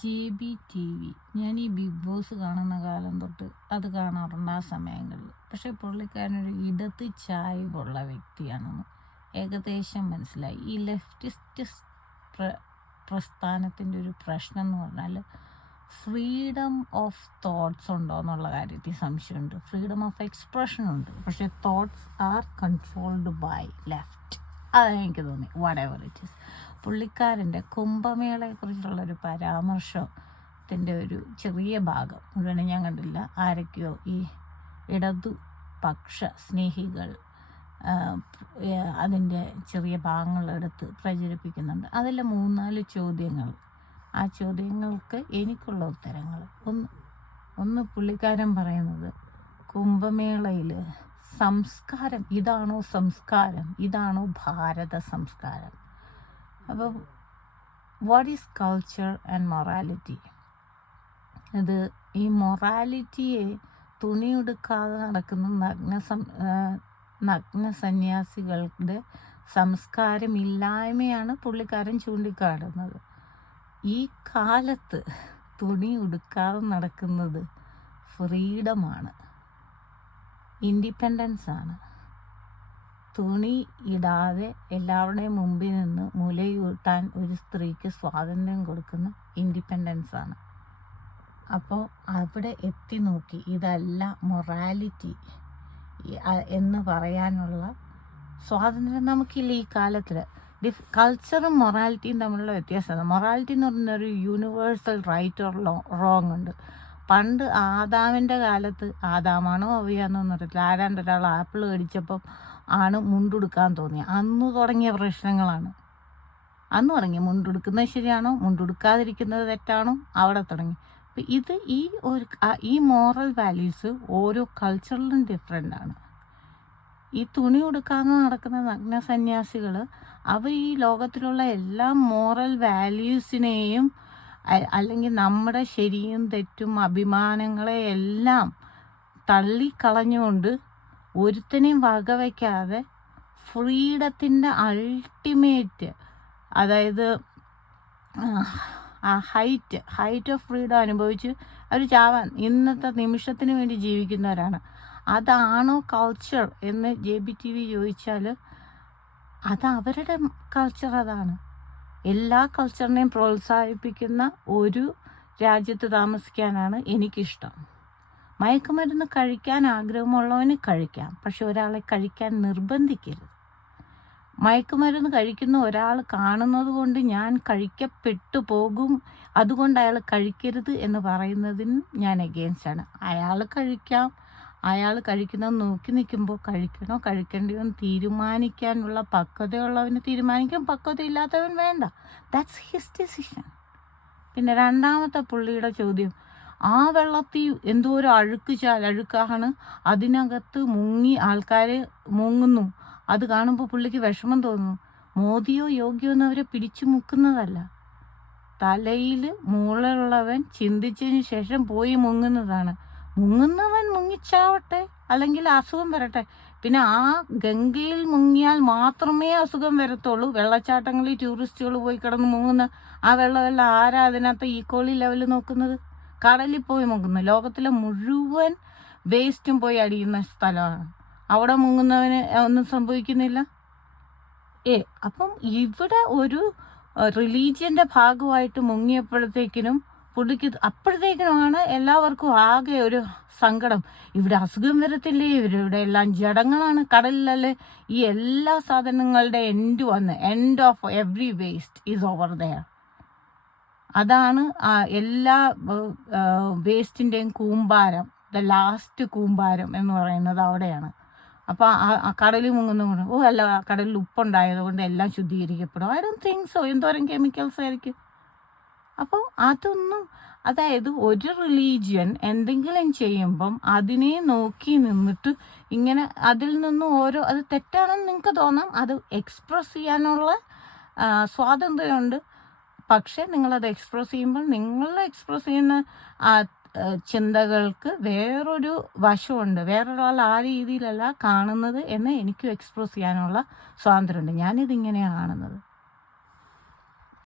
JBTV. ഞാൻ ഈ big boss കാണുന്ന കാലം തൊട്ട് അത് കാണാറുണ്ട് ആ സമയങ്ങളിൽ. പക്ഷേ പുള്ളിക്കാരനൊരു ഇടത്ത് ചായ്വുള്ള വ്യക്തിയാണെന്ന് ഏകദേശം മനസ്സിലായി. ഈ ലെഫ്റ്റിസ്റ്റ് പ്രസ്ഥാനത്തിൻ്റെ ഒരു പ്രശ്നം എന്ന് പറഞ്ഞാൽ ഫ്രീഡം ഓഫ് തോട്ട്സ് ഉണ്ടോ എന്നുള്ള കാര്യത്തിൽ സംശയമുണ്ട്. ഫ്രീഡം ഓഫ് എക്സ്പ്രഷൻ ഉണ്ട്, പക്ഷേ thoughts are controlled by left. അതെനിക്ക് തോന്നി. Whatever it is. പുള്ളിക്കാരൻ്റെ കുംഭമേളയെക്കുറിച്ചുള്ളൊരു പരാമർശത്തിൻ്റെ ഒരു ചെറിയ ഭാഗം മുഴുവൻ ഞാൻ കണ്ടില്ല. ആരൊക്കെയോ ഈ ഇടതുപക്ഷ സ്നേഹികൾ അതിൻ്റെ ചെറിയ ഭാഗങ്ങളെടുത്ത് പ്രചരിപ്പിക്കുന്നുണ്ട്. അതിൽ 3-4 ചോദ്യങ്ങൾ, ആ ചോദ്യങ്ങൾക്ക് എനിക്കുള്ള ഉത്തരങ്ങൾ. ഒന്ന് പുള്ളിക്കാരൻ പറയുന്നത് കുംഭമേളയിൽ സംസ്കാരം ഇതാണോ സംസ്കാരം, ഇതാണോ ഭാരത സംസ്കാരം. അപ്പോൾ what is culture and morality? അത് ഈ മൊറാലിറ്റിയെ തുണിയെടുക്കാതെ നടക്കുന്ന നഗ്ന സന്യാസികളുടെ സംസ്കാരമില്ലായ്മയാണ് പുള്ളിക്കാരൻ ചൂണ്ടിക്കാട്ടുന്നത്. ഈ കാലത്ത് തുണി ഉടുക്കാതെ നടക്കുന്നത് ഫ്രീഡമാണ്, ഇൻഡിപെൻഡൻസ് ആണ്. തുണി ഇടാതെ എല്ലാവരുടെയും മുമ്പിൽ നിന്ന് മുലയൂട്ടാൻ ഒരു സ്ത്രീക്ക് സ്വാതന്ത്ര്യം കൊടുക്കുന്ന ഇൻഡിപെൻഡൻസ് ആണ്. അപ്പോൾ അവിടെ എത്തി നോക്കി ഇതല്ല മൊറാലിറ്റി എന്ന് പറയാനുള്ള സ്വാതന്ത്ര്യം നമുക്കില്ല ഈ കാലത്തിൽ. കൾച്ചറും മൊറാലിറ്റിയും തമ്മിലുള്ള വ്യത്യാസമാണ്. മൊറാലിറ്റി എന്ന് പറഞ്ഞൊരു യൂണിവേഴ്സൽ റൈറ്റ് ഓർ റോങ് ഉണ്ട്. പണ്ട് ആദാമിൻ്റെ കാലത്ത്, ആദാമാണോ അവയാണോ എന്ന് അറിയത്തില്ല, ഒരാൾ ആപ്പിൾ കടിച്ചപ്പം ആണ് മുണ്ടുടുക്കാൻ തോന്നിയത്. അന്ന് തുടങ്ങിയ പ്രശ്നങ്ങളാണ്. അന്ന് തുടങ്ങി മുണ്ടുടുക്കുന്നത് ശരിയാണോ, മുണ്ടുടുക്കാതിരിക്കുന്നത് തെറ്റാണോ, അവിടെ തുടങ്ങി. അപ്പം ഇത് ഈ മോറൽ വാല്യൂസ് ഓരോ കൾച്ചറിലും ഡിഫറെൻ്റ് ആണ്. ഈ തുണി ഉടുക്കാതെ നടക്കുന്ന നഗ്ന സന്യാസികൾ അവർ ഈ ലോകത്തിലുള്ള എല്ലാ മോറൽ വാല്യൂസിനെയും അല്ലെങ്കിൽ നമ്മുടെ ശരിയും തെറ്റും അഭിമാനങ്ങളെ എല്ലാം തള്ളിക്കളഞ്ഞുകൊണ്ട് ഒരുത്തനെയും വകവയ്ക്കാതെ ഫ്രീഡത്തിൻ്റെ അൾട്ടിമേറ്റ്, അതായത് ആ ഹൈറ്റ് ഓഫ് ഫ്രീഡം അനുഭവിച്ച് അവർ ചാവാൻ ഇന്നത്തെ നിമിഷത്തിന് വേണ്ടി ജീവിക്കുന്നവരാണ്. അതാണോ കൾച്ചർ എന്ന് JBTV ചോദിച്ചാൽ അത് അവരുടെ കൾച്ചർ. അതാണ് എല്ലാ കൾച്ചറിനെയും പ്രോത്സാഹിപ്പിക്കുന്ന ഒരു രാജ്യത്ത് താമസിക്കാനാണ് എനിക്കിഷ്ടം. മയക്കുമരുന്ന് കഴിക്കാൻ ആഗ്രഹമുള്ളവന് കഴിക്കാം, പക്ഷെ ഒരാളെ കഴിക്കാൻ നിർബന്ധിക്കരുത്. മയക്കുമരുന്ന് കഴിക്കുന്ന ഒരാൾ കാണുന്നത് കൊണ്ട് ഞാൻ കഴിക്കപ്പെട്ടു പോകും, അതുകൊണ്ട് അയാൾ കഴിക്കരുത് എന്ന് പറയുന്നതിന് ഞാൻ എഗെയിൻസ്റ്റാണ്. അയാൾ കഴിക്കാം, അയാൾ കഴിക്കുന്നത് നോക്കി നിൽക്കുമ്പോൾ കഴിക്കണോ കഴിക്കേണ്ടയോ എന്ന് തീരുമാനിക്കാനുള്ള പക്വതയുള്ളവന് തീരുമാനിക്കും, പക്വതയില്ലാത്തവൻ വേണ്ട. That's his decision. പിന്നെ രണ്ടാമത്തെ പുള്ളിയുടെ ചോദ്യം, ആ വെള്ളത്തിൽ എന്തോ ഒരു അഴുക്കാണ്, അതിനകത്ത് മുങ്ങി ആൾക്കാർ മുങ്ങുന്നു, അത് കാണുമ്പോൾ പുള്ളിക്ക് വിഷമം തോന്നുന്നു. മോദിയോ യോഗിയോ എന്നവരെ പിടിച്ചു മുക്കുന്നതല്ല, തലയിൽ മൂളുള്ളവൻ ചിന്തിച്ചതിന് ശേഷം പോയി മുങ്ങുന്നതാണ്. മുങ്ങുന്നവൻ മുങ്ങിച്ചാവട്ടെ, അല്ലെങ്കിൽ അസുഖം വരട്ടെ. പിന്നെ ആ ഗംഗയിൽ മുങ്ങിയാൽ മാത്രമേ അസുഖം വരത്തുള്ളൂ. വെള്ളച്ചാട്ടങ്ങളിൽ ടൂറിസ്റ്റുകൾ പോയി കിടന്ന് മുങ്ങുന്ന ആ വെള്ളമെല്ലാം ആരാ അതിനകത്ത് ഈക്വലി ലെവൽ നോക്കുന്നത്? കടലിൽ പോയി മുങ്ങുന്നു. ലോകത്തിലെ മുഴുവൻ വേസ്റ്റും പോയി അടിയുന്ന സ്ഥലമാണ്. അവിടെ മുങ്ങുന്നവന് ഒന്നും സംഭവിക്കുന്നില്ല. അപ്പം ഇവിടെ ഒരു റിലീജിയൻ്റെ ഭാഗമായിട്ട് മുങ്ങിയപ്പോഴത്തേക്കിനും പുള്ളിക്ക് അപ്പോഴത്തേക്കിനുമാണ് എല്ലാവർക്കും ആകെ ഒരു സങ്കടം. ഇവിടെ അസുഖം വരത്തില്ലേ, ഇവരിവിടെ എല്ലാം ജഡങ്ങളാണ്, കടലിലല്ലേ ഈ എല്ലാ സാധനങ്ങളുടെ end of every waste is over there. അതാണ് എല്ലാ വേസ്റ്റിൻ്റെയും കൂമ്പാരം, ദ ലാസ്റ്റ് കൂമ്പാരം എന്ന് പറയുന്നത് അവിടെയാണ്. അപ്പോൾ ആ കടലിൽ മുങ്ങുന്നതുകൊണ്ട് അല്ല, കടലിൽ ഉപ്പുണ്ടായതുകൊണ്ട് എല്ലാം ശുദ്ധീകരിക്കപ്പെടും. I don't think so. എന്തോരം കെമിക്കൽസ് ആയിരിക്കും. അപ്പോൾ അതൊന്നും, അതായത് ഒരു റിലീജിയൻ എന്തെങ്കിലും ചെയ്യുമ്പം അതിനെ നോക്കി നിന്നിട്ട് ഇങ്ങനെ അതിൽ നിന്നും അത് തെറ്റാണെന്ന് നിങ്ങൾക്ക് തോന്നാം, അത് എക്സ്പ്രസ് ചെയ്യാനുള്ള സ്വാതന്ത്ര്യമുണ്ട്. പക്ഷേ നിങ്ങളത് എക്സ്പ്രസ് ചെയ്യുമ്പോൾ നിങ്ങൾ എക്സ്പ്രസ് ചെയ്യുന്ന ചിന്തകൾക്ക് വേറൊരു വശമുണ്ട്. വേറൊരാൾ ആ രീതിയിലല്ല കാണുന്നത് എന്ന് എനിക്കും എക്സ്പ്രസ് ചെയ്യാനുള്ള സ്വാതന്ത്ര്യമുണ്ട്. ഞാനിതിങ്ങനെയാണ് കാണുന്നത്.